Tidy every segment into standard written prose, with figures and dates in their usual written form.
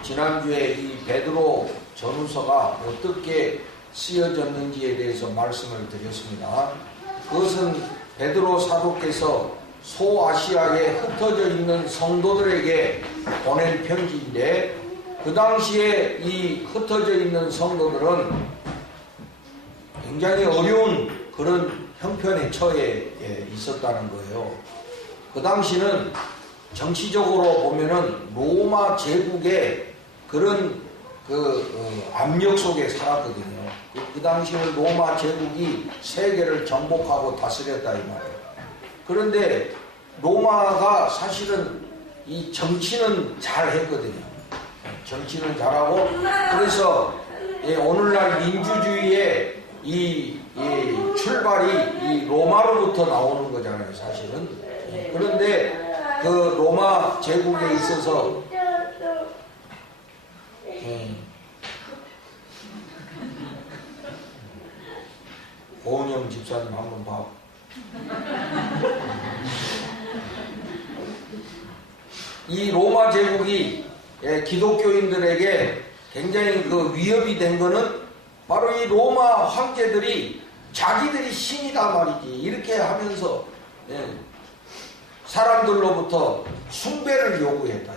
지난주에 이 베드로 전후서가 어떻게 쓰여졌는지에 대해서 말씀을 드렸습니다. 그것은 베드로 사도께서 소아시아에 흩어져 있는 성도들에게 보낸 편지인데, 그 당시에 이 흩어져 있는 성도들은 굉장히 어려운 그런 형편에 처해 있었다는 거예요. 그 당시는 정치적으로 보면은 로마 제국의 그런 압력 속에 살았거든요. 그 당시는 로마 제국이 세계를 정복하고 다스렸다 이 말이에요. 그런데 로마가 사실은 이 정치는 잘 했거든요. 정치는 잘하고, 그래서 오늘날 민주주의의 이 출발이 이 로마로부터 나오는 거잖아요, 사실은. 그런데 그 로마 제국에 있어서 고은영 집사님 한번 봐. 이 로마 제국이 기독교인들에게 굉장히 그 위협이 된 거는 바로 이 로마 황제들이 자기들이 신이다 말이지 이렇게 하면서 사람들로부터 숭배를 요구했다.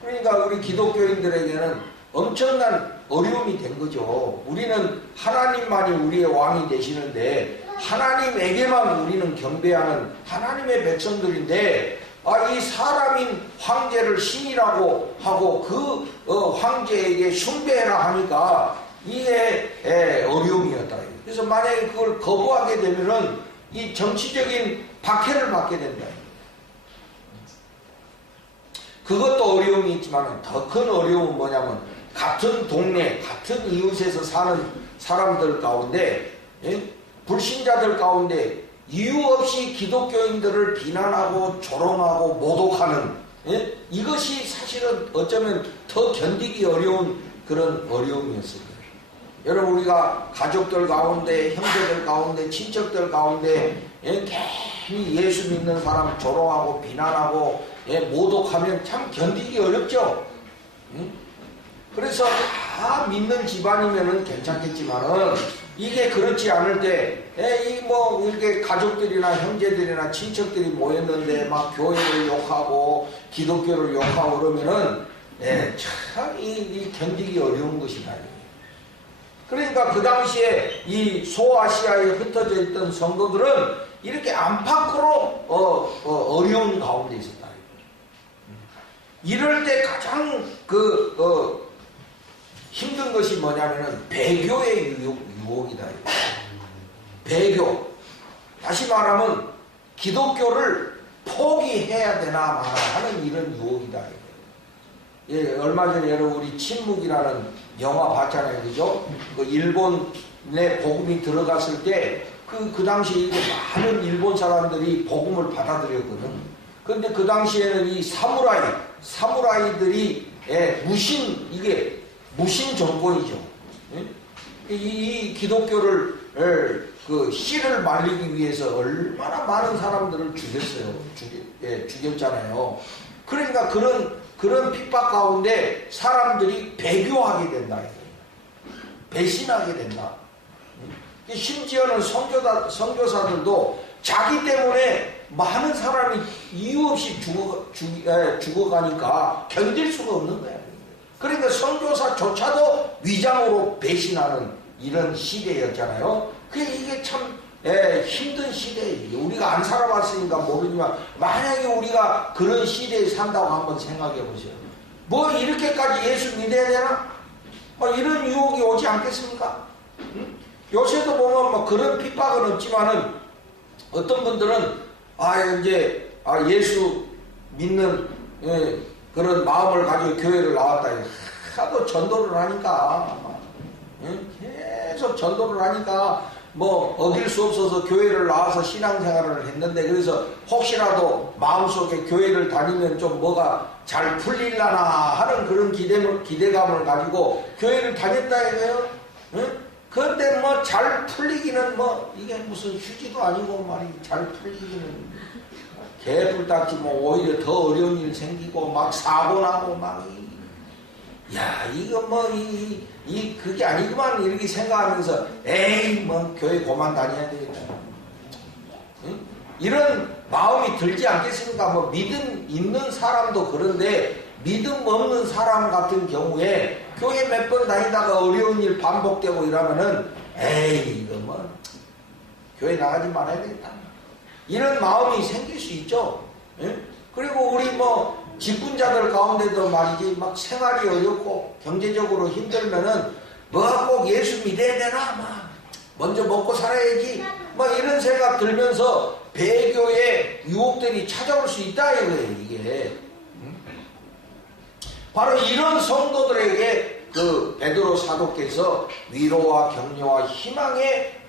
그러니까 우리 기독교인들에게는 엄청난 어려움이 된 거죠. 우리는 하나님만이 우리의 왕이 되시는데 하나님에게만 우리는 경배하는 하나님의 백성들인데, 이 사람인 황제를 신이라고 하고 그 황제에게 숭배해라 하니까 이게 어려움이었다. 그래서 만약에 그걸 거부하게 되면은 이 정치적인 박해를 받게 된다. 그것도 어려움이 있지만 더 큰 어려움은 뭐냐면, 같은 동네, 같은 이웃에서 사는 사람들 가운데, 불신자들 가운데 이유 없이 기독교인들을 비난하고 조롱하고 모독하는, 이것이 사실은 어쩌면 더 견디기 어려운 그런 어려움이었을 거예요. 여러분, 우리가 가족들 가운데, 형제들 가운데, 친척들 가운데 괜히 예수 믿는 사람 조롱하고 비난하고 모독하면 참 견디기 어렵죠. 그래서 다 믿는 집안이면은 괜찮겠지만은 이게 그렇지 않을 때, 이렇게 가족들이나 형제들이나 친척들이 모였는데 막 교회를 욕하고 기독교를 욕하고 그러면은 참 견디기 어려운 것이다. 그러니까 그 당시에 이 소아시아에 흩어져 있던 성도들은 이렇게 안팎으로 어려운 가운데 있었다. 이럴 때 가장 힘든 것이 뭐냐면은 배교의 유혹이다. 배교. 다시 말하면 기독교를 포기해야 되나 마나 하는 이런 유혹이다. 얼마 전에 여러분 우리 침묵이라는 영화 봤잖아요, 그죠? 그 일본에 복음이 들어갔을 때 그 당시에 많은 일본 사람들이 복음을 받아들였거든. 그런데 그 당시에는 이 사무라이들이 이게 무신 정권이죠. 이 기독교를 씨를 말리기 위해서 얼마나 많은 사람들을 죽였어요. 죽였잖아요. 그러니까 그런 핍박 가운데 사람들이 배교하게 된다. 배신하게 된다. 심지어는 선교사들도 자기 때문에 많은 사람이 이유 없이 죽어가니까 견딜 수가 없는 거야. 그러니까 선교사조차도 위장으로 배신하는 이런 시대였잖아요. 이게 참 힘든 시대예요. 우리가 안 살아봤으니까 모르지만 만약에 우리가 그런 시대에 산다고 한번 생각해 보세요. 뭐 이렇게까지 예수 믿어야 되나? 이런 유혹이 오지 않겠습니까? 요새도 보면 뭐 그런 핍박은 없지만은 어떤 분들은 예수 믿는 그런 마음을 가지고 교회를 나왔다. 하도 전도를 하니까 계속 전도를 하니까 뭐 어길 수 없어서 교회를 나와서 신앙생활을 했는데, 그래서 혹시라도 마음속에 교회를 다니면 좀 뭐가 잘 풀릴라나 하는 그런 기대감을 가지고 교회를 다녔다 이거예요. 그런데 뭐 잘 풀리기는 이게 무슨 휴지도 아니고 말이 잘 풀리기는 개불 닦지면 오히려 더 어려운 일 생기고 막 사고 나고 막 야 이거 뭐 그게 아니구만 이렇게 생각하면서 에이 뭐 교회 고만 다녀야 되겠다. 응? 이런 마음이 들지 않겠습니까? 뭐 믿음 있는 사람도 그런데 믿음 없는 사람 같은 경우에 교회 몇 번 다니다가 어려운 일 반복되고 이러면은 에이 이거 뭐 교회 나가지 말아야 되겠다. 이런 마음이 생길 수 있죠. 예? 그리고 우리 뭐 직분자들 가운데도 말이지 막 생활이 어렵고 경제적으로 힘들면은 뭐 꼭 예수 믿어야 되나 막 먼저 먹고 살아야지 막 이런 생각 들면서 배교의 유혹들이 찾아올 수 있다 이거예요. 이게 바로 이런 성도들에게 그 베드로 사도께서 위로와 격려와 희망의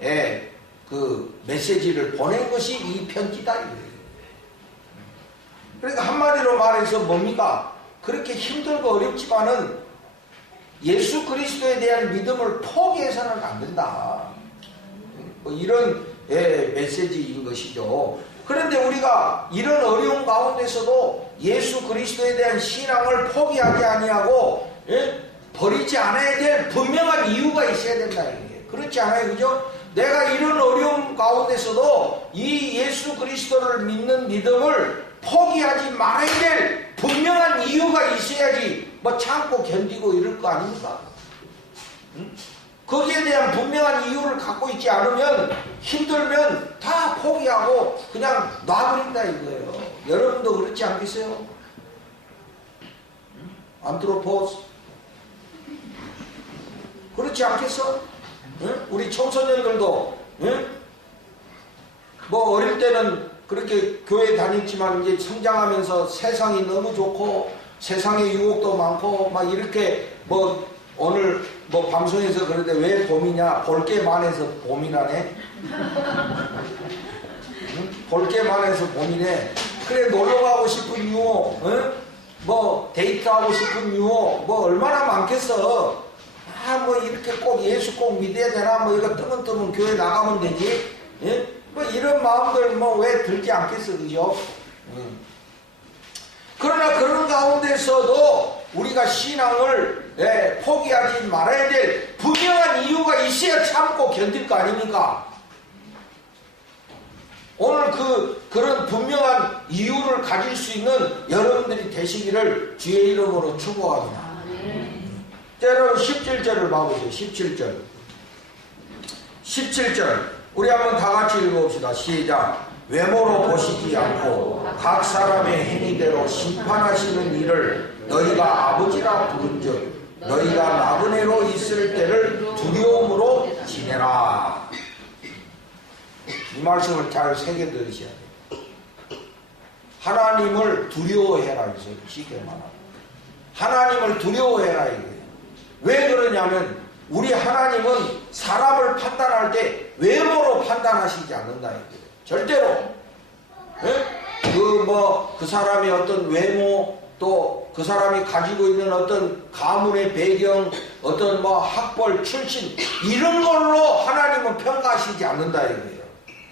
그 메시지를 보낸 것이 이 편지다 이거예요. 그러니까 한마디로 말해서 뭡니까? 그렇게 힘들고 어렵지만은 예수 그리스도에 대한 믿음을 포기해서는 안 된다. 뭐 이런 메시지인 것이죠. 그런데 우리가 이런 어려운 가운데서도 예수 그리스도에 대한 신앙을 포기하지 아니하고 버리지 않아야 될 분명한 이유가 있어야 된다. 이게. 그렇지 않아요? 그죠? 내가 이런 어려움 가운데서도 이 예수 그리스도를 믿는 믿음을 포기하지 말아야 될 분명한 이유가 있어야지 뭐 참고 견디고 이럴 거 아닙니까? 응? 거기에 대한 분명한 이유를 갖고 있지 않으면 힘들면 다 포기하고 그냥 놔버린다 이거예요. 여러분도 그렇지 않겠어요? 안트로포스 그렇지 않겠어? 응? 우리 청소년들도 응? 뭐 어릴 때는 그렇게 교회 다녔지만 이제 성장하면서 세상이 너무 좋고 세상의 유혹도 많고 막 이렇게 뭐 오늘 뭐 방송에서 그러는데 왜 봄이냐? 볼 게 많아서 봄이라네. 응? 볼 게 많아서 봄이네. 그래 놀러 가고 싶은 유혹, 응? 뭐 데이트하고 싶은 유혹, 뭐 얼마나 많겠어. 뭐 이렇게 꼭 예수 꼭 믿어야 되나? 뭐 이거 뜨문뜨문 교회 나가면 되지. 예? 뭐 이런 마음들 뭐 왜 들지 않겠어, 그죠? 그러나 그런 가운데서도 우리가 신앙을 포기하지 말아야 될 분명한 이유가 있어야 참고 견딜 거 아닙니까? 오늘 그런 분명한 이유를 가질 수 있는 여러분들이 되시기를 주의 이름으로 축복합니다. 자, 여러분 17절을 봐보세요. 17절. 17절. 우리 한번 다 같이 읽어봅시다. 시작. 외모로 보시지 않고 각 사람의 행위대로 심판하시는 이를 너희가 아버지라 부른즉 너희가 나그네로 있을 때를 두려움으로 지내라. 이 말씀을 잘 새겨 들으셔야 돼요. 하나님을 두려워해라. 쉽게 말하면 하나님을 두려워해라 이거예요. 왜 그러냐면 우리 하나님은 사람을 판단할 때 외모로 판단하시지 않는다 이거예요. 절대로. 그 사람의 어떤 외모 또 그 사람이 가지고 있는 어떤 가문의 배경 어떤 뭐 학벌 출신 이런 걸로 하나님은 평가하시지 않는다 이거예요.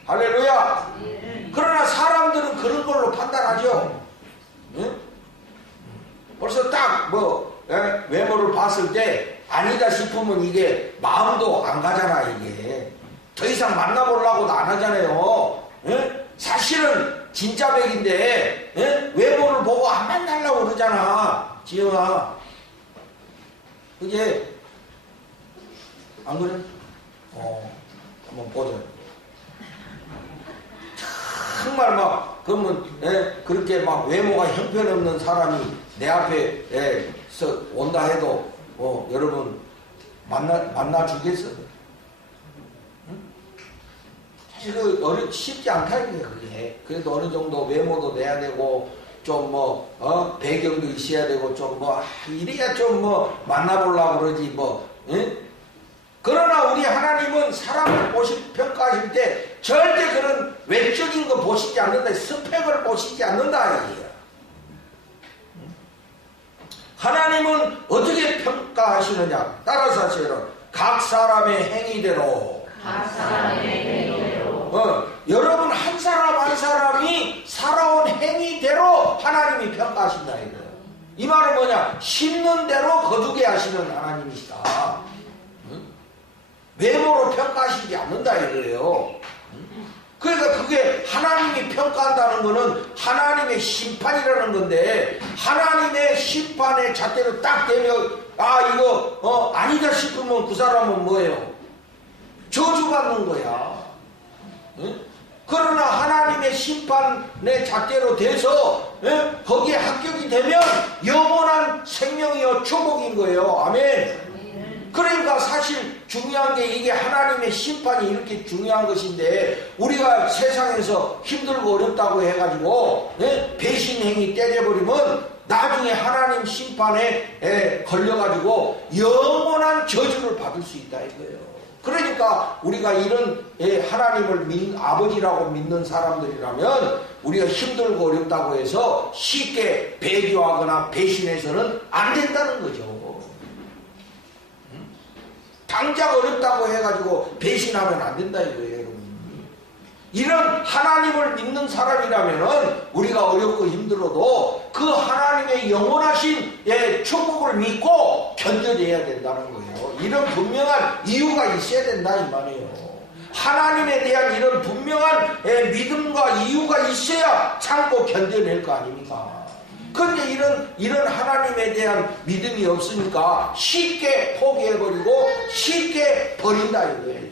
할렐루야. 그러나 사람들은 그런 걸로 판단하죠. 벌써 딱 외모를 봤을 때 아니다 싶으면 이게 마음도 안 가잖아. 이게 더 이상 만나보려고도 안 하잖아요. 사실은 진짜 백인데 외모를 보고 안 만나려고 그러잖아. 지영아 그게 안 그래? 한번 보자. 정말 막 그러면 그렇게 막 외모가 형편없는 사람이 내 앞에서 온다 해도 여러분 만나 주겠어? 사실 쉽지 않다 이거예요. 그게. 그래도 어느 정도 외모도 내야 되고 좀 배경도 있어야 되고 좀 이래야 좀 만나보려고 그러지 그러나 우리 하나님은 사람을 평가하실 때 절대 그런 외적인 거 보시지 않는다. 스펙을 보시지 않는다 이거예요. 하나님은 어떻게 평가하시느냐? 따라서 하세요. 각 사람의 행위대로. 여러분 한 사람 한 자기 사람이 살아온 행위대로 하나님이 평가하신다 이거예요. 이 말은 뭐냐? 심는 대로 거두게 하시는 하나님이시다. 외모로 평가하시지 않는다 이거예요. 그러니까 그게 하나님이 평가한다는 거는 하나님의 심판이라는 건데, 하나님의 심판의 잣대로 딱 대면 이거 아니다 싶으면 그 사람은 뭐예요? 저주받는 거야. 그러나 하나님의 심판의 잣대로 돼서 거기에 합격이 되면 영원한 생명이요 축복인 거예요. 아멘. 그러니까 사실 중요한 게 이게 하나님의 심판이 이렇게 중요한 것인데, 우리가 세상에서 힘들고 어렵다고 해가지고 배신행위 때려버리면 나중에 하나님 심판에 걸려가지고 영원한 저주를 받을 수 있다 이거예요. 그러니까 우리가 이런 하나님을 아버지라고 믿는 사람들이라면 우리가 힘들고 어렵다고 해서 쉽게 배교하거나 배신해서는 안 된다는 거죠. 당장 어렵다고 해가지고 배신하면 안 된다 이거예요, 여러분. 이런 하나님을 믿는 사람이라면은 우리가 어렵고 힘들어도 그 하나님의 영원하신 축복을 믿고 견뎌내야 된다는 거예요. 이런 분명한 이유가 있어야 된다 이 말이에요. 하나님에 대한 이런 분명한 믿음과 이유가 있어야 참고 견뎌낼 거 아닙니까? 그런데 이런 하나님에 대한 믿음이 없으니까 쉽게 포기해버리고 쉽게 버린다 이거예요.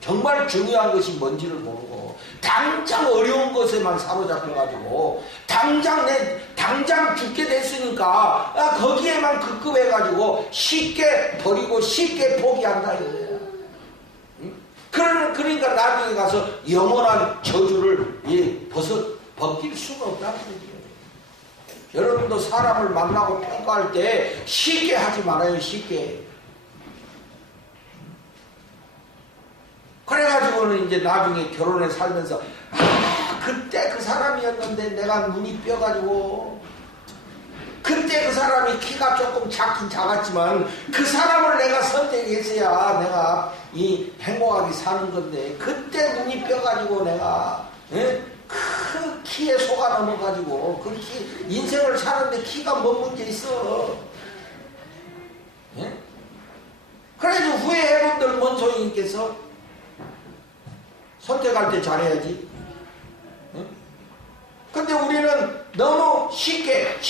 정말 중요한 것이 뭔지를 모르고 당장 어려운 것에만 사로잡혀가지고 당장 죽게 됐으니까 거기에만 급급해가지고 쉽게 버리고 쉽게 포기한다 이거예요. 그러니까 나중에 가서 영원한 저주를 벗길 수가 없다는 거죠. 여러분도 사람을 만나고 평가할 때 쉽게 하지 말아요. 쉽게. 그래가지고는 이제 나중에 결혼에 살면서 그때 그 사람이었는데 내가 눈이 뼈가지고, 그때 그 사람이 키가 조금 작긴 작았지만 그 사람을 내가 선택했어야 내가 이 행복하게 사는 건데, 그때 눈이 뼈가지고 내가 그 키에 속아 넘어가지고 그 인생을 사는데 키가 뭔 문제 있어. 그래도 후회해본들 뭔 소용이 있겠어? 선택할 때 잘해야지. 근데 우리는 너무 쉽게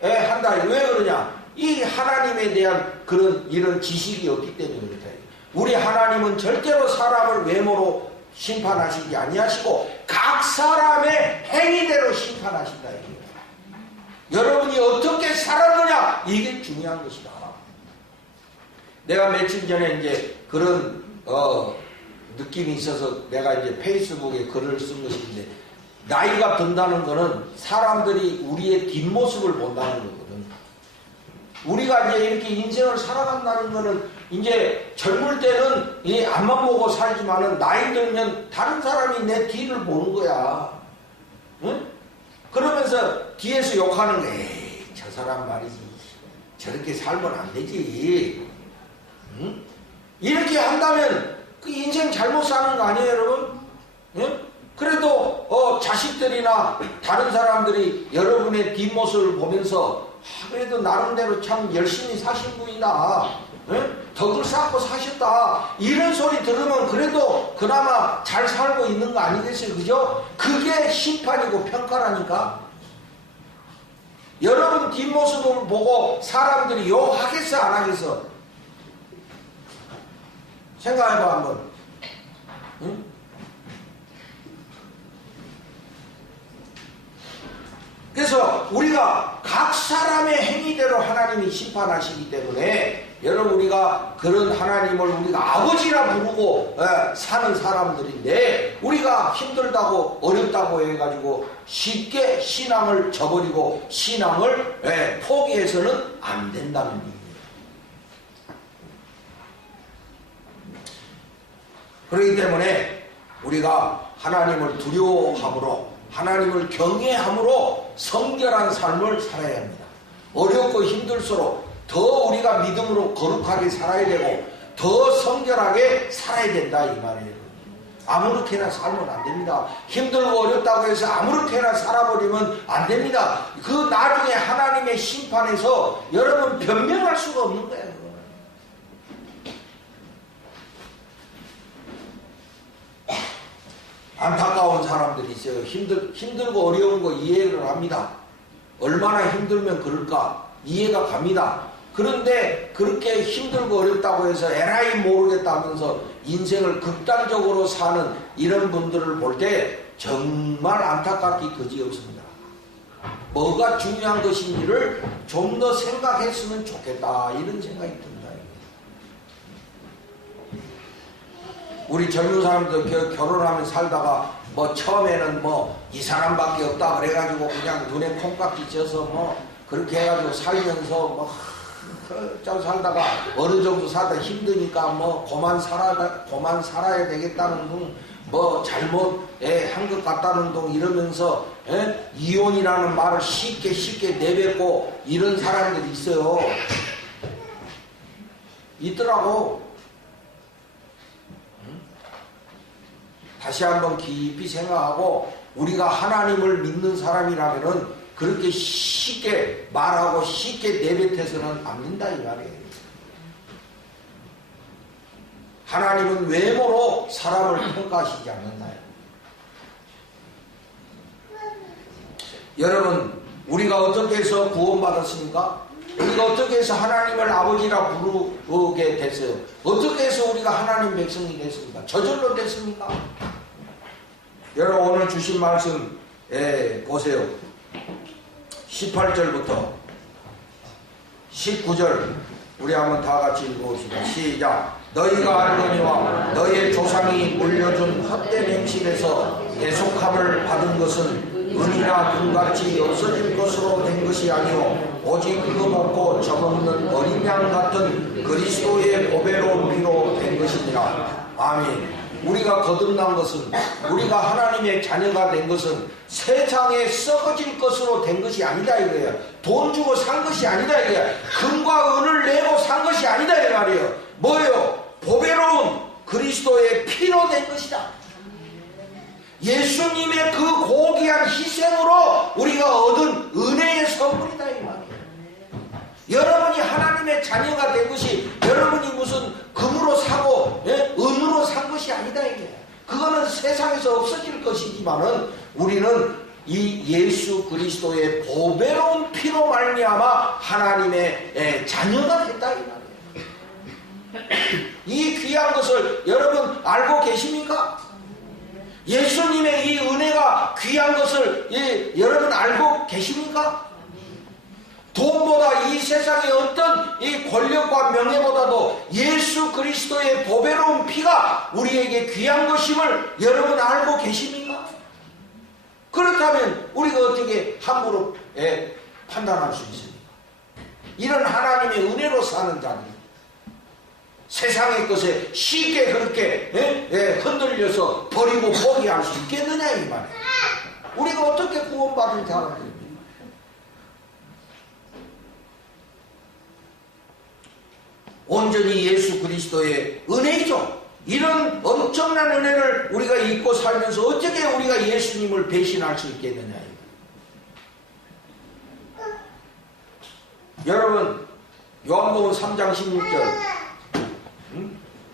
한다. 왜 그러냐? 이 하나님에 대한 이런 지식이 없기 때문에 그렇다. 우리 하나님은 절대로 사람을 외모로 심판하시지 아니하시고 각 사람의 행위대로 심판하신다. 여러분이 어떻게 살았느냐, 이게 중요한 것이다. 내가 며칠 전에 이제 그런 느낌이 있어서 내가 이제 페이스북에 글을 쓴 것인데, 나이가 든다는 것은 사람들이 우리의 뒷모습을 본다는 거거든. 우리가 이제 이렇게 인생을 살아간다는 것은 이제 젊을 때는 이 앞만 보고 살지만은 나이 들면 다른 사람이 내 뒤를 보는 거야. 응? 그러면서 뒤에서 욕하는 거야. 에이, 저 사람 말이지. 저렇게 살면 안 되지. 응? 이렇게 한다면 그 인생 잘못 사는 거 아니에요, 여러분? 응? 그래도 자식들이나 다른 사람들이 여러분의 뒷모습을 보면서 그래도 나름대로 참 열심히 사신 분이다. 응? 덕을 쌓고 사셨다. 이런 소리 들으면 그래도 그나마 잘 살고 있는 거 아니겠어요? 그죠? 그게 심판이고 평가라니까. 여러분 뒷모습을 보고 사람들이 욕하겠어 안 하겠어? 생각해봐 한번. 응? 그래서 우리가 각 사람의 행위대로 하나님이 심판하시기 때문에 여러분, 우리가 그런 하나님을 우리가 아버지라 부르고 사는 사람들인데, 우리가 힘들다고 어렵다고 해가지고 쉽게 신앙을 저버리고 신앙을 포기해서는 안 된다는 얘기예요. 그렇기 때문에 우리가 하나님을 두려워함으로, 하나님을 경외함으로 성결한 삶을 살아야 합니다. 어렵고 힘들수록 더 우리가 믿음으로 거룩하게 살아야 되고 더 성결하게 살아야 된다 이 말이에요. 아무렇게나 살면 안 됩니다. 힘들고 어렵다고 해서 아무렇게나 살아버리면 안 됩니다. 그 나중에 하나님의 심판에서 여러분 변명할 수가 없는 거예요. 안타까운 사람들이 있어요. 힘들고 어려운 거 이해를 합니다. 얼마나 힘들면 그럴까 이해가 갑니다. 그런데 그렇게 힘들고 어렵다고 해서 에라이 모르겠다면서 인생을 극단적으로 사는 이런 분들을 볼 때 정말 안타깝기 그지없습니다. 뭐가 중요한 것인지를 좀 더 생각했으면 좋겠다 이런 생각이 듭니다. 우리 젊은 사람들 결혼하면 살다가 뭐 처음에는 뭐 이 사람밖에 없다 그래가지고 그냥 눈에 콩깍지 쪄서 뭐 그렇게 해가지고 살면서 뭐 살다가 어느 정도 살다 힘드니까 뭐 그만 살아야 되겠다는 둥 뭐 잘못한 것 같다는 둥 이러면서 이혼이라는 말을 쉽게 내뱉고 이런 사람들이 있어요. 있더라고. 다시 한번 깊이 생각하고 우리가 하나님을 믿는 사람이라면은 그렇게 쉽게 말하고 쉽게 내뱉어서는 안 된다 이 말이에요. 하나님은 외모로 사람을 평가하시지 않는다요. 여러분 우리가 어떻게 해서 구원받았습니까? 우리가 어떻게 해서 하나님을 아버지라 부르게 됐어요? 어떻게 해서 우리가 하나님 백성이 됐습니까? 저절로 됐습니까? 여러분 오늘 주신 말씀 보세요. 18절부터 19절 우리 한번 다 같이 읽어봅시다. 시작. 너희가 알거니와 너희의 조상이 물려준 헛된 행실에서 대속함을 받은 것은 은이나 금같이 없어질 것으로 된 것이 아니오 오직 금 없고 젖없는 어린 양 같은 그리스도의 보배로운 피로 된 것이니라. 아멘. 우리가 거듭난 것은 우리가 하나님의 자녀가 된 것은 세상에 썩어질 것으로 된 것이 아니다 이거예요. 돈 주고 산 것이 아니다 이거예요. 금과 은을 내고 산 것이 아니다 이 말이에요. 뭐예요? 보배로운 그리스도의 피로 된 것이다. 예수님의 그 고귀한 희생으로 우리가 얻은 은혜의 선물이다 이 말이에요. 여러분이 하나님의 자녀가 된 것이 여러분이 무슨 금으로 사고 은으로 산 것이 아니다 이게. 그거는 세상에서 없어질 것이지만은 우리는 이 예수 그리스도의 보배로운 피로 말미암아 하나님의 자녀가 됐다 이 말이에요. 이 귀한 것을 여러분 알고 계십니까? 예수님의 이 은혜가 귀한 것을 여러분 알고 계십니까? 돈보다 이 세상의 어떤 이 권력과 명예보다도 예수 그리스도의 보배로운 피가 우리에게 귀한 것임을 여러분 알고 계십니까? 그렇다면 우리가 어떻게 함부로 판단할 수 있습니까? 이런 하나님의 은혜로 사는 자들 세상의 것에 쉽게 그렇게 흔들려서 버리고 포기할 수 있겠느냐 이 말이에요. 우리가 어떻게 구원받은 사람들입니까? 온전히 예수 그리스도의 은혜이죠. 이런 엄청난 은혜를 우리가 잊고 살면서 어떻게 우리가 예수님을 배신할 수 있겠느냐. 여러분 요한복음 3장 16절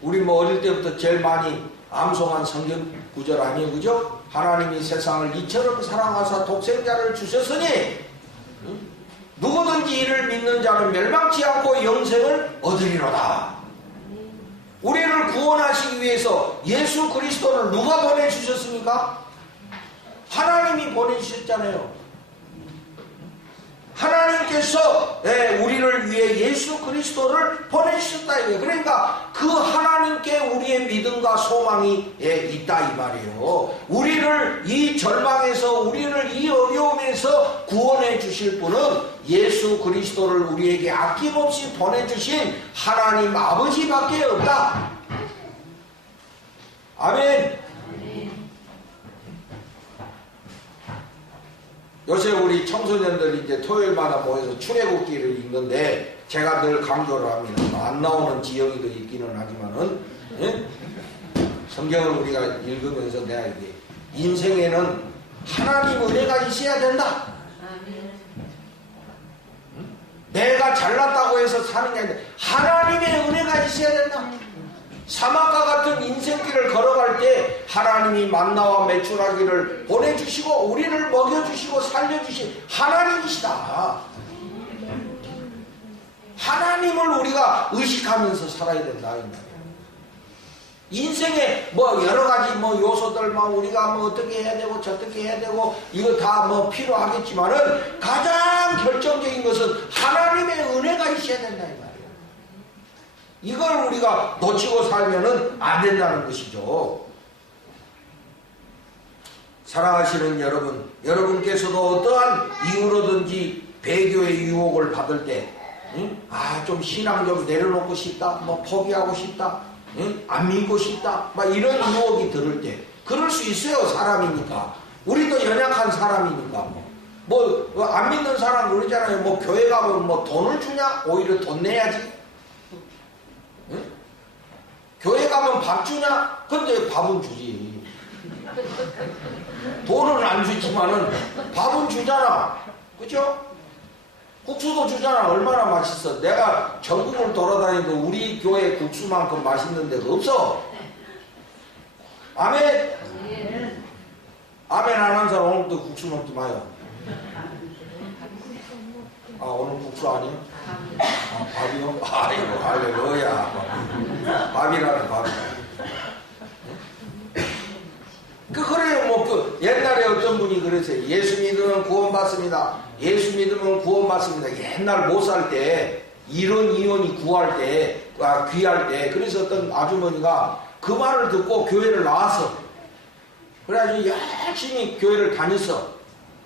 우리 뭐 어릴 때부터 제일 많이 암송한 성경 구절 아니에요, 그죠? 하나님이 세상을 이처럼 사랑하사 독생자를 주셨으니 누구든지 이를 믿는 자는 멸망치 않고 영생을 얻으리로다. 우리를 구원하시기 위해서 예수 그리스도를 누가 보내주셨습니까? 하나님이 보내주셨잖아요. 하나님께서 우리를 위해 예수 그리스도를 보내주셨다 이거예요. 그러니까 그 하나님께 우리의 믿음과 소망이 있다 이 말이에요. 우리를 이 절망에서 우리를 이 어려움에서 구원해 주실 분은 예수 그리스도를 우리에게 아낌없이 보내주신 하나님 아버지밖에 없다. 아멘. 요새 우리 청소년들이 이제 토요일마다 모여서 출애굽기를 읽는데 제가 늘 강조를 합니다. 안 나오는 지역이 있기는 하지만은 성경을 우리가 읽으면서 내가 이게 인생에는 하나님 은혜가 있어야 된다. 내가 잘났다고 해서 사는 게 아니라 하나님의 은혜가 있어야 된다. 사막과 같은 인생길을 걸어갈 때 하나님이 만나와 메추라기를 보내주시고 우리를 먹여주시고 살려주신 하나님이시다. 하나님을 우리가 의식하면서 살아야 된다. 인생에 뭐 여러 가지 뭐 요소들 막 우리가 뭐 어떻게 해야 되고 저떻게 해야 되고 이거 다 뭐 필요하겠지만은 가장 결정적인 것은 하나님의 은혜가 있어야 된다 이 말이에요. 이걸 우리가 놓치고 살면은 안 된다는 것이죠. 사랑하시는 여러분, 여러분께서도 어떠한 이유로든지 배교의 유혹을 받을 때 좀 신앙 좀 내려놓고 싶다, 뭐 포기하고 싶다, 안 믿고 싶다, 막 이런 유혹이 들을 때 그럴 수 있어요. 사람이니까. 우리도 연약한 사람이니까. 뭐 안 믿는 사람 그러잖아요. 뭐 교회 가면 뭐 돈을 주냐? 오히려 돈 내야지. 교회 가면 밥 주냐? 근데 밥은 주지. 돈은 안 주지만은 밥은 주잖아. 그죠? 국수도 주잖아. 얼마나 맛있어. 내가 전국을 돌아다니도 우리 교회 국수만큼 맛있는 데가 없어. 아멘. 아멘 안 한 사람 오늘도 국수 먹지 마요. 아 오늘 국수 아니에요? 아 밥이요? 아이고 할렐루야. 밥이라는 밥이야. 그래요. 뭐 옛날에 어떤 분이 그랬어요. 예수 믿으면 구원받습니다. 예수 믿으면 구원받습니다. 옛날 못 살 때 이런 이혼이 구할 때 귀할 때 그래서 어떤 아주머니가 그 말을 듣고 교회를 나왔어. 그래가지고 열심히 교회를 다녔어.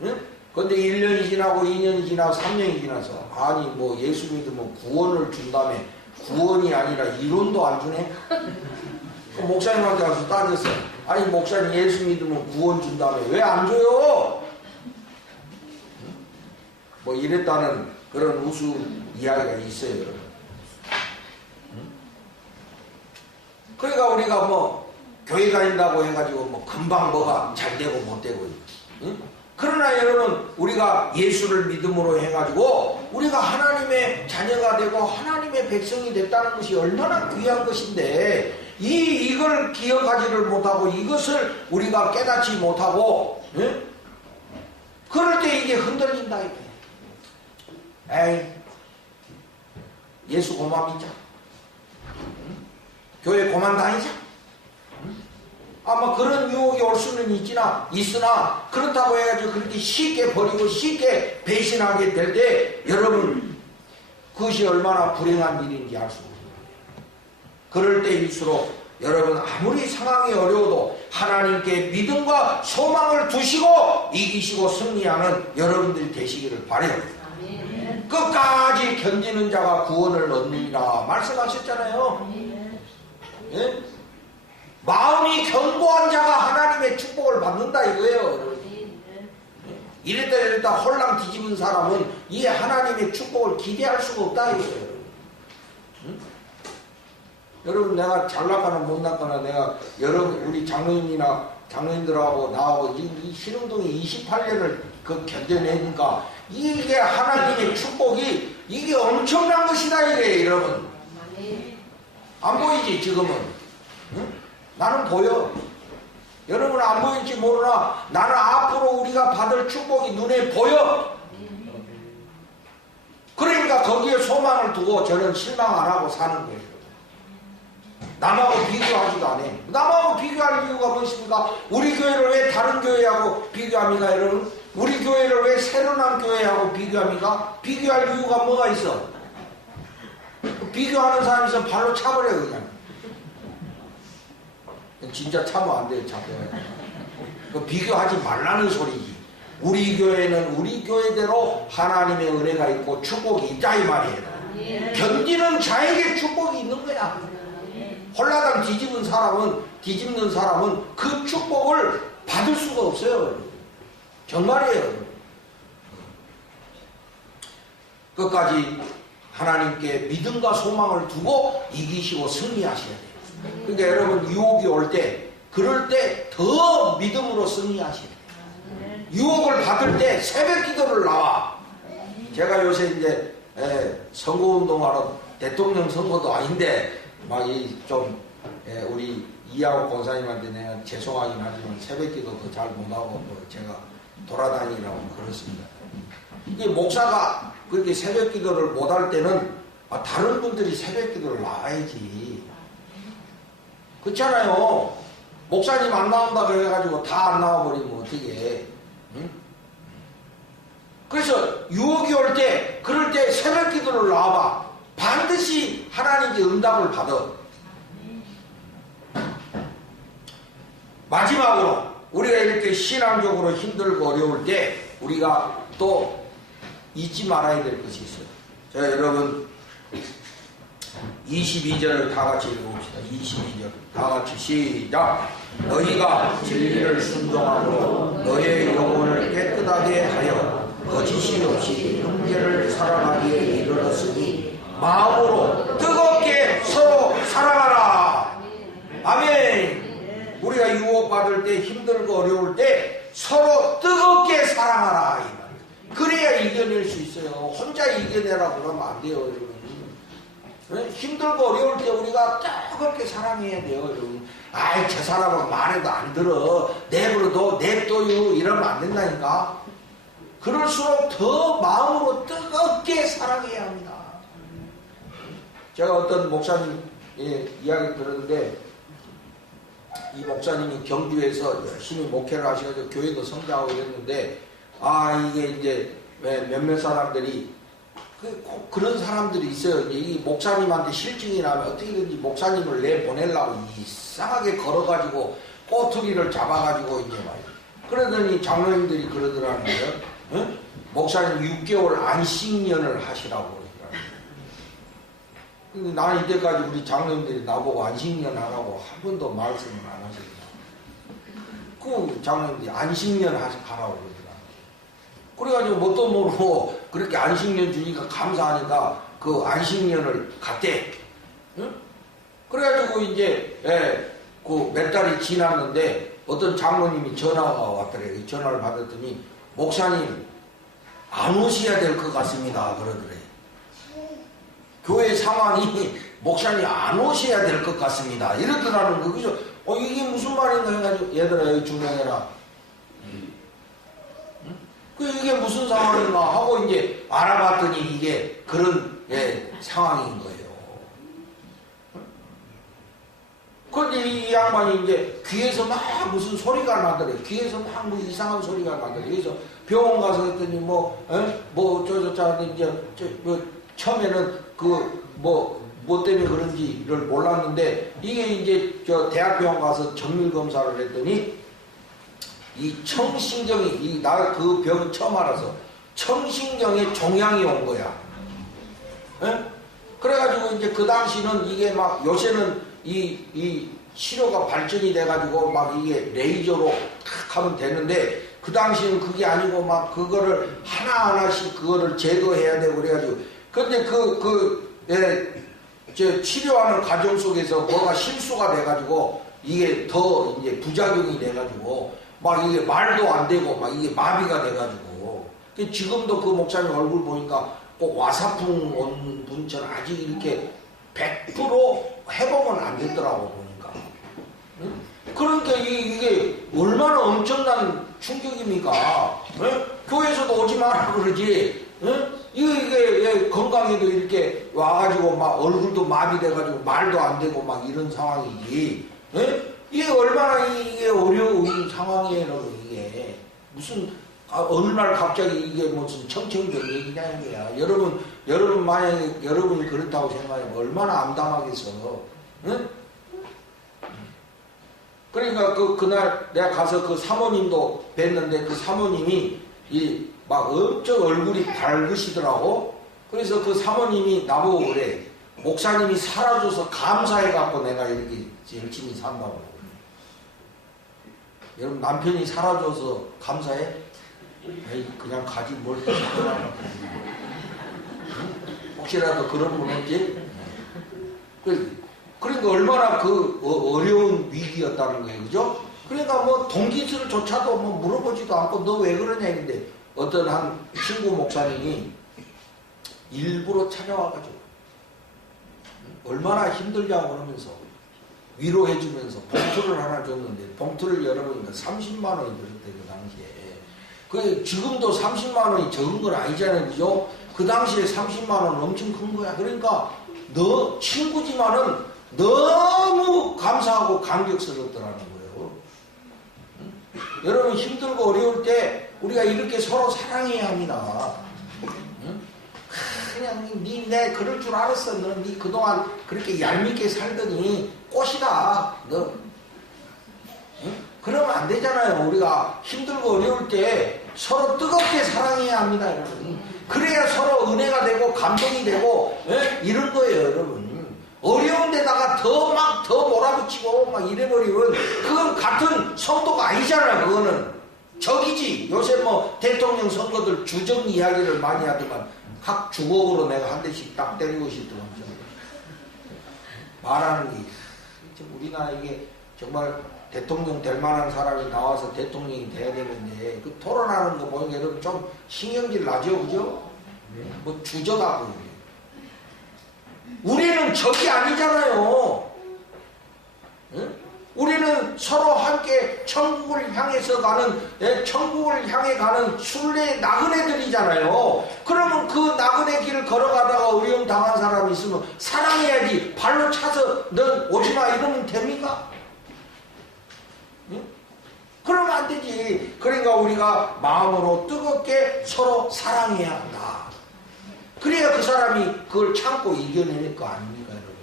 응? 근데 1년이 지나고 2년이 지나고 3년이 지나서 아니 뭐 예수 믿으면 구원을 준 다음에 구원이 아니라 이론도 안 주네? 그 목사님한테 가서 따졌어. 아니 목사님 예수 믿으면 구원 준 다음에 왜 안 줘요? 뭐 이랬다는 그런 우스 이야기가 있어요. 여러분. 그러니까 우리가 뭐 교회 다닌다고 해가지고 뭐 금방 뭐가 잘 되고 못 되고 그러나 여러분 우리가 예수를 믿음으로 해가지고 우리가 하나님의 자녀가 되고 하나님의 백성이 됐다는 것이 얼마나 귀한 것인데 이걸 기억하지를 못하고 이것을 우리가 깨닫지 못하고 그럴 때 이게 흔들린다 이게. 에이 예수 고만 믿자. 교회 고만 다니자. 아마 그런 유혹이 올 수는 있으나 그렇다고 해가지고 그렇게 쉽게 버리고 쉽게 배신하게 될 때 여러분 그것이 얼마나 불행한 일인지 알 수 없어요. 그럴 때일수록 여러분 아무리 상황이 어려워도 하나님께 믿음과 소망을 두시고 이기시고 승리하는 여러분들이 되시기를 바라요. 끝까지 견디는 자가 구원을 얻느니라 말씀하셨잖아요. 예? 마음이 견고한 자가 하나님의 축복을 받는다 이거예요. 이랬다 홀랑 뒤집은 사람은 이 하나님의 축복을 기대할 수가 없다 이거예요. 여러분 내가 잘 나가나 못 나가나 내가 여러분 우리 장로님들하고 나하고 이 신흥동에 28년을 그 견뎌내니까 이게 하나님의 축복이 이게 엄청난 것이다 이게 여러분. 안 보이지 지금은? 응? 나는 보여. 여러분은 안 보일지 모르나 나는 앞으로 우리가 받을 축복이 눈에 보여. 그러니까 거기에 소망을 두고 저는 실망 안 하고 사는 거예요. 남하고 비교하지도 않아. 남하고 비교할 이유가 무엇입니까? 우리 교회를 왜 다른 교회하고 비교합니까 여러분? 우리 교회를 왜 새로난 교회하고 비교합니까? 비교할 이유가 뭐가 있어? 비교하는 사람이 있으면 발로 차버려 그냥. 진짜 차면 안 돼요. 차면. 비교하지 말라는 소리지. 우리 교회는 우리 교회대로 하나님의 은혜가 있고 축복이 있다 이 말이에요. 견디는 자에게 축복이 있는 거야. 홀라당 뒤집는 사람은 그 축복을 받을 수가 없어요. 정말이에요. 끝까지 하나님께 믿음과 소망을 두고 이기시고 승리하셔야 돼요. 그러니까 여러분 유혹이 올 때 그럴 때 더 믿음으로 승리하셔야 돼요. 유혹을 받을 때 새벽 기도를 나와. 제가 요새 이제 선거운동하러 대통령 선거도 아닌데 막 좀 우리 이하옥 권사님한테 내가 죄송하긴 하지만 새벽 기도도 잘 못하고 제가 돌아다니라고 그렇습니다. 이게 목사가 그렇게 새벽 기도를 못할 때는 다른 분들이 새벽 기도를 나와야지. 그렇잖아요. 목사님 안 나온다 그래가지고 다 안 나와버리면 어떻게 응? 그래서 유혹이 올 때 그럴 때 새벽 기도를 나와봐. 반드시 하나님께 응답을 받아. 마지막으로 우리가 이렇게 신앙적으로 힘들고 어려울 때 우리가 또 잊지 말아야 될 것이 있어요. 자, 여러분 22절을 다 같이 읽어봅시다. 22절 다 같이 시작. 너희가 진리를 순종함으로 너의 영혼을 깨끗하게 하여 거짓이 없이 형제를 사랑하기에 이르렀으니 마음으로 뜨겁게 서로 사랑하라. 아멘. 우리가 유혹받을 때 힘들고 어려울 때 서로 뜨겁게 사랑하라. 그래야 이겨낼 수 있어요. 혼자 이겨내라고 그러면 안 돼요, 여러분. 힘들고 어려울 때 우리가 뜨겁게 사랑해야 돼요, 여러분. 아이, 저 사람은 말해도 안 들어. 내버려둬, 냅둬요. 이러면 안 된다니까. 그럴수록 더 마음으로 뜨겁게 사랑해야 합니다. 제가 어떤 목사님 이야기 들었는데, 이 목사님이 경주에서 열심히 목회를 하셔가지고 교회도 성장하고 이랬는데, 이게 이제 몇몇 사람들이 그런 사람들이 있어요. 이 목사님한테 실증이 나면 어떻게든지 목사님을 내보내려고 이상하게 걸어가지고 꼬투리를 잡아가지고 이제 막 그러더니 장로님들이 그러더라는 거예요. 응? 목사님 6개월 안식년을 하시라고 그러더라고요. 근데 나는 이때까지 우리 장로님들이 나보고 안식년 하라고 한 번도 말씀을 안 하셨어요. 그 장로님들이 안식년 하라고 그러더라고요. 그래가지고 뭣도 모르고 그렇게 안식년 주니까 감사하니까 그 안식년을 갔대. 응? 그래가지고 이제 그 몇 달이 지났는데 어떤 장로님이 전화가 왔더래. 전화를 받았더니 목사님 안 오셔야 될 것 같습니다. 그러더래. 교회 상황이 목사님 안 오셔야 될 것 같습니다. 이러더라는 거. 그래서 이게 무슨 말인가 해가지고 얘들아 여기 중명해라. 이게 무슨 상황인가 하고 이제 알아봤더니 이게 그런 상황인 거예요. 그런데 이 양반이 이제 귀에서 막 무슨 소리가 나더래. 귀에서 막 뭐 이상한 소리가 나더래. 그래서 병원 가서 했더니 처음에는 뭐 때문에 그런지를 몰랐는데 이게 이제 대학병원 가서 정밀 검사를 했더니 이 청신경이 나 그 병 처음 알아서 청신경에 종양이 온 거야. 그래가지고 이제 그 당시는 이게 막 요새는 이 치료가 발전이 돼가지고 막 이게 레이저로 탁 하면 되는데 그 당시는 그게 아니고 막 그거를 하나하나씩 그거를 제거해야 되고 그래가지고 근데 치료하는 과정 속에서 뭐가 실수가 돼가지고 이게 더 이제 부작용이 돼가지고 막 이게 말도 안 되고 막 이게 마비가 돼가지고 지금도 그 목사님 얼굴 보니까 꼭 와사풍 온 분처럼 아직 이렇게 100% 회복은 안 됐더라고 보니까. 응? 그러니까 이게 얼마나 엄청난 충격입니까? 응? 교회에서도 오지 마라 그러지. 응? 이게 건강에도 이렇게 와가지고 막 얼굴도 마비돼가지고 말도 안 되고 막 이런 상황이지. 응? 이게 얼마나 이게 어려운 상황이에요, 이게. 무슨, 어느 날 갑자기 이게 무슨 청천벽 얘기냐, 이거야. 여러분 만약에 여러분이 그렇다고 생각하면 얼마나 암담하겠어. 응? 그러니까 그날 내가 가서 그 사모님도 뵀는데 그 사모님이 막 엄청 얼굴이 밝으시더라고. 그래서 그 사모님이 나보고 그래. 목사님이 살아줘서 감사해갖고 내가 이렇게 열심히 산다고. 여러분 남편이 살아줘서 감사해? 에이, 그냥 가지 뭘 살아라. 혹시라도 그런 분 없지? 그러니까 얼마나 그 어려운 위기였다는 거예요. 그죠? 그러니까 뭐 동기술조차도 뭐 물어보지도 않고 너 왜 그러냐 했는데 어떤 한 친구 목사님이 일부러 찾아와가지고 얼마나 힘들냐고 그러면서 위로해주면서 봉투를 하나 줬는데 봉투를 열어보니까 30만 원이 들었대 그 당시에. 그 지금도 30만 원이 적은 건 아니잖아요. 그죠? 그 당시에 30만 원은 엄청 큰 거야. 그러니까 너 친구지만은 너무 감사하고 감격스럽더라는 거예요. 응? 여러분 힘들고 어려울 때 우리가 이렇게 서로 사랑해야 합니다. 응? 그냥 내 그럴 줄 알았어. 네 그동안 그렇게 얄밉게 살더니 꽃이다. 너 응? 그러면 안 되잖아요. 우리가 힘들고 어려울 때 서로 뜨겁게 사랑해야 합니다, 여러분. 그래야 서로 은혜가 되고 감동이 되고 이런 거예요, 여러분. 어려운 데다가 더 몰아붙이고 막 이래버리면 그건 같은 성도가 아니잖아요. 그거는 적이지. 요새 뭐 대통령 선거들 주적 이야기를 많이 하더만 각 주걱으로 내가 한 대씩 딱 때리고 싶더만 말하는 게 우리나라 이게 정말 대통령 될 만한 사람이 나와서 대통령이 돼야 되는데 그 토론하는 거 보니까 여러분 좀 신경질 나죠, 그죠? 뭐 주저하고 우리는 적이 아니잖아요. 응? 우리는 서로 함께 천국을 향해서 가는 천국을 향해 가는 순례 나그네들이잖아요. 그러면 그 나그네 길을 걸어가다가 어려움 당한 사람이 있으면 사랑해야지. 발로 차서 넌 오지마 이러면 됩니까? 응? 그러면 안 되지. 그러니까 우리가 마음으로 뜨겁게 서로 사랑해야 한다. 그래야 그 사람이 그걸 참고 이겨낼 거 아닙니까, 여러분?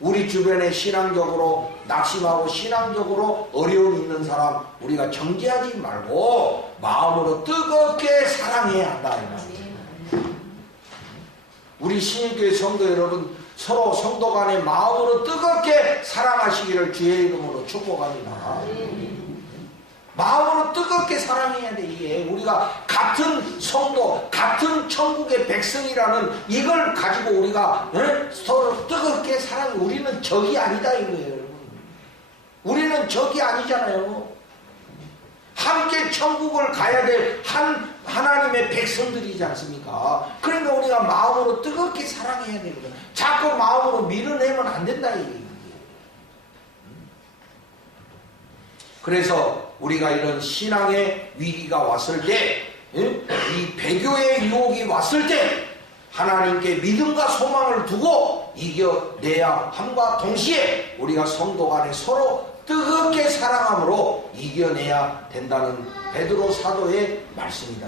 우리 주변에 신앙적으로 낙심하고 신앙적으로 어려움이 있는 사람 우리가 정죄하지 말고 마음으로 뜨겁게 사랑해야 한다. 이 말이에요. 우리 신일교회 성도 여러분 서로 성도 간에 마음으로 뜨겁게 사랑하시기를 주의 이름으로 축복합니다. 마음으로 뜨겁게 사랑해야 돼. 이게 우리가 같은 성도, 같은 천국의 백성이라는 이걸 가지고 우리가 서로 뜨겁게 사랑해. 우리는 적이 아니다 이거예요, 여러분. 우리는 적이 아니잖아요. 함께 천국을 가야 될 하나님의 백성들이지 않습니까? 그러니까 우리가 마음으로 뜨겁게 사랑해야 되거든. 자꾸 마음으로 밀어내면 안 된다 이거예요. 그래서 우리가 이런 신앙의 위기가 왔을 때, 이 배교의 유혹이 왔을 때 하나님께 믿음과 소망을 두고 이겨내야 함과 동시에 우리가 성도 간에 서로 뜨겁게 사랑함으로 이겨내야 된다는 베드로 사도의 말씀이다.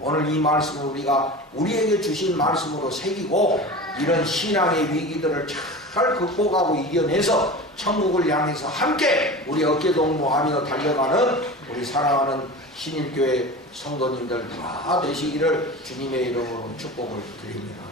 오늘 이 말씀을 우리가 우리에게 주신 말씀으로 새기고 이런 신앙의 위기들을 잘 극복하고 이겨내서 천국을 향해서 함께 우리 어깨동무하며 달려가는 우리 사랑하는 신일교회 성도님들 다 되시기를 주님의 이름으로 축복을 드립니다.